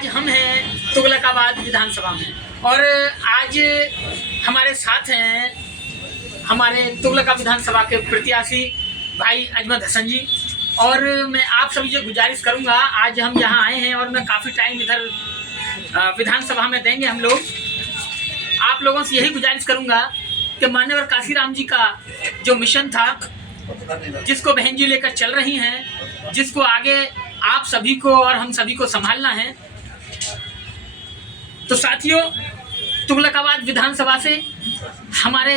आज हम हैं तुगलकाबाद विधानसभा में और आज हमारे साथ हैं हमारे तुगलकाबाद विधानसभा के प्रत्याशी भाई अजमत हसन जी। और मैं आप सभी से गुजारिश करूंगा, आज हम यहाँ आए हैं और मैं काफ़ी टाइम इधर विधानसभा में देंगे हम लोग। आप लोगों से यही गुजारिश करूंगा कि मान्यवर काशीराम जी का जो मिशन था, जिसको बहन जी लेकर चल रही हैं, जिसको आगे आप सभी को और हम सभी को संभालना है। तो साथियों, तुगलकाबाद विधानसभा से हमारे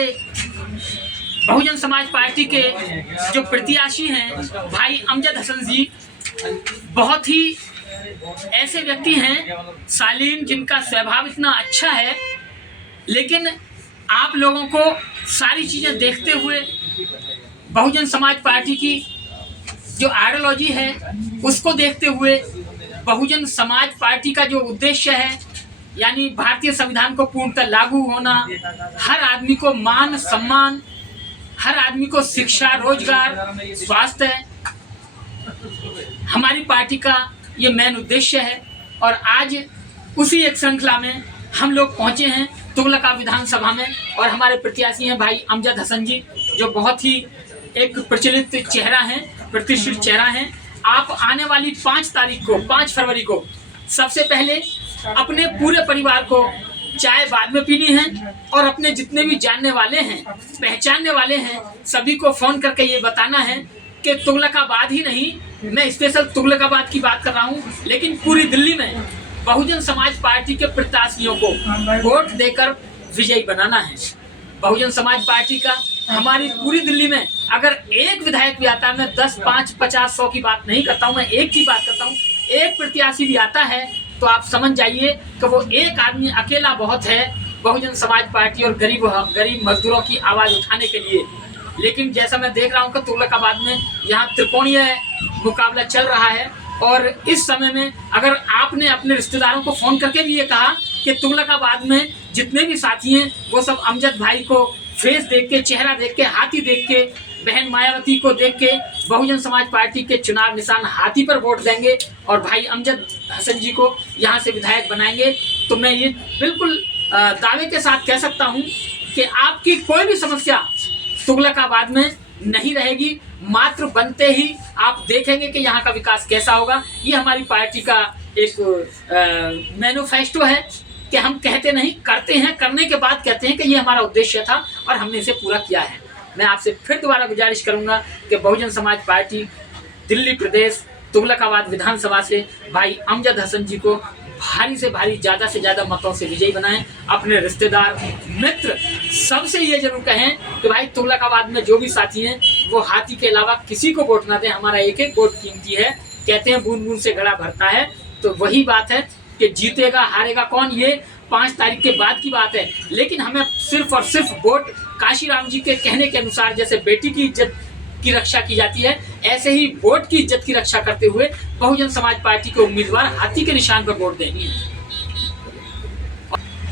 बहुजन समाज पार्टी के जो प्रत्याशी हैं भाई अमजद हसन जी, बहुत ही ऐसे व्यक्ति हैं सालीन, जिनका स्वभाव इतना अच्छा है, लेकिन आप लोगों को सारी चीज़ें देखते हुए बहुजन समाज पार्टी की जो आइडियोलॉजी है उसको देखते हुए बहुजन समाज पार्टी का जो उद्देश्य है, यानी भारतीय संविधान को पूर्णतः लागू होना, हर आदमी को मान सम्मान, हर आदमी को शिक्षा, रोजगार, स्वास्थ्य, हमारी पार्टी का ये मेन उद्देश्य है। और आज उसी एक श्रृंखला में हम लोग पहुंचे हैं तुगलकाबाद विधानसभा में और हमारे प्रत्याशी हैं भाई अमजद हसन जी, जो बहुत ही एक प्रचलित चेहरा है, प्रतिष्ठित चेहरा है। आप आने वाली 5 फरवरी को सबसे पहले अपने पूरे परिवार को चाय बाद में पीनी है और अपने जितने भी जानने वाले हैं, पहचानने वाले हैं, सभी को फोन करके ये बताना है कि तुगलकाबाद ही नहीं, मैं स्पेशल तुगलकाबाद की बात कर रहा हूँ, लेकिन पूरी दिल्ली में बहुजन समाज पार्टी के प्रत्याशियों को वोट देकर विजयी बनाना है। बहुजन समाज पार्टी का हमारी पूरी दिल्ली में अगर एक विधायक भी आता है, मैं 10, 5, 50, 100 की बात नहीं करता हूँ, मैं एक की बात करता हूँ, एक प्रत्याशी भी आता है तो आप समझ जाइए कि वो एक आदमी अकेला बहुत है बहुजन समाज पार्टी और गरीब मजदूरों की आवाज़ उठाने के लिए। लेकिन जैसा मैं देख रहा हूँ कि तुगलकाबाद में यहाँ त्रिकोणीय मुकाबला चल रहा है और इस समय में अगर आपने अपने रिश्तेदारों को फ़ोन करके भी ये कहा कि तुगलकाबाद में जितने भी साथी हैं वो सब अमजद भाई को फेस देख के, चेहरा देख के, हाथी देख के, बहन मायावती को देख के बहुजन समाज पार्टी के चुनाव निशान हाथी पर वोट देंगे और भाई अमजद हसन जी को यहाँ से विधायक बनाएंगे, तो मैं ये बिल्कुल दावे के साथ कह सकता हूँ कि आपकी कोई भी समस्या तुगलकाबाद में नहीं रहेगी। मात्र बनते ही आप देखेंगे कि यहाँ का विकास कैसा होगा। ये हमारी पार्टी का एक मैनिफेस्टो है कि हम कहते नहीं, करते हैं, करने के बाद कहते हैं कि ये हमारा उद्देश्य था और हमने इसे पूरा किया है। मैं आपसे फिर दोबारा गुजारिश करूंगा कि बहुजन समाज पार्टी दिल्ली प्रदेश तुगलकाबाद विधानसभा से भाई अमजद हसन जी को भारी से भारी, ज़्यादा से ज़्यादा मतों से विजयी बनाएं। अपने रिश्तेदार, मित्र, सबसे ये जरूर कहें कि भाई तुगलकाबाद में जो भी साथी हैं वो हाथी के अलावा किसी को वोट ना दें। हमारा एक एक वोट कीमती है। कहते हैं बूंद बूंद से घड़ा भरता है, तो वही बात है कि जीतेगा हारेगा कौन, ये 5 तारीख के बाद की बात है। लेकिन हमें सिर्फ और सिर्फ वोट काशीराम जी के कहने के अनुसार, जैसे बेटी की इज्जत की रक्षा की जाती है, ऐसे ही वोट की इज्जत की रक्षा करते हुए बहुजन समाज पार्टी के उम्मीदवार हाथी के निशान पर वोट देनी है।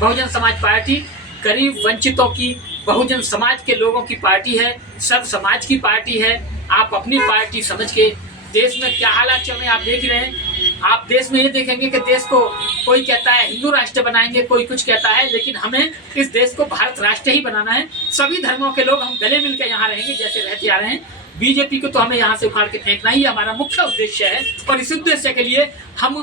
बहुजन समाज पार्टी गरीब वंचितों की, बहुजन समाज के लोगों की पार्टी है, सब समाज की पार्टी है। आप अपनी पार्टी समझ के, देश में क्या हालात चल रहे हैं आप देख रहे हैं। आप देश में ये देखेंगे कि देश को कोई कहता है हिंदू राष्ट्र बनाएंगे, कोई कुछ कहता है, लेकिन हमें इस देश को भारत राष्ट्र ही बनाना है। सभी धर्मों के लोग हम गले मिलकर यहाँ रहेंगे जैसे रहते आ रहे हैं। बीजेपी को तो हमें यहाँ से उखाड़ के फेंकना ही हमारा मुख्य उद्देश्य है और इस उद्देश्य के लिए हम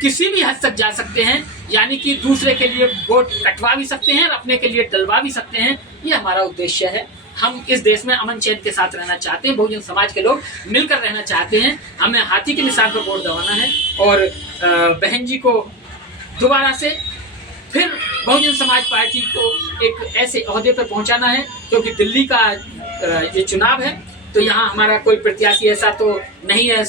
किसी भी हद तक जा सकते हैं, यानी कि दूसरे के लिए वोट कटवा भी सकते हैं और अपने के लिए डलवा भी सकते हैं। ये हमारा उद्देश्य है। हम इस देश में अमन चैन के साथ रहना चाहते हैं, बहुजन समाज के लोग मिलकर रहना चाहते हैं। हमें हाथी के निशान पर वोट दबाना है और बहन जी को दोबारा से फिर बहुजन समाज पार्टी को एक ऐसे ओहदे पर पहुंचाना है, क्योंकि दिल्ली का ये चुनाव है तो यहाँ हमारा कोई प्रत्याशी ऐसा तो नहीं है,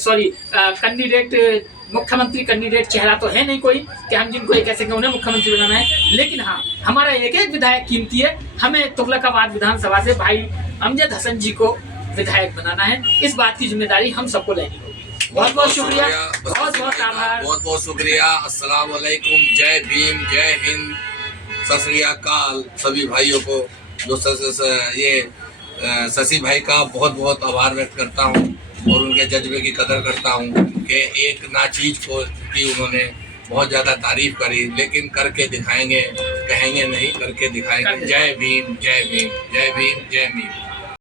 कैंडिडेट, मुख्यमंत्री कैंडिडेट चेहरा तो है नहीं कोई कि हम जिनको ये कह सकें उन्हें मुख्यमंत्री बनाना है। लेकिन हाँ, हमारा एक एक विधायक कीमती है। हमें तुगलकाबाद विधानसभा से भाई अमजद हसन जी को विधायक बनाना है। इस बात की जिम्मेदारी हम सबको लेनी होगी। बहुत बहुत शुक्रिया, बहुत बहुत आभार, बहुत बहुत शुक्रिया। अस्सलाम वालेकुम, जय भीम, जय हिंद, सत श्री अकाल सभी भाइयों को। जो ये शशि भाई का बहुत बहुत आभार व्यक्त करता हूँ और उनके जज्बे की कदर करता हूँ कि एक नाचीज को भी उन्होंने बहुत ज़्यादा तारीफ करी, लेकिन करके दिखाएंगे, कहेंगे नहीं, करके दिखाएंगे। जय भीम, जय भीम, जय भीम, जय भीम।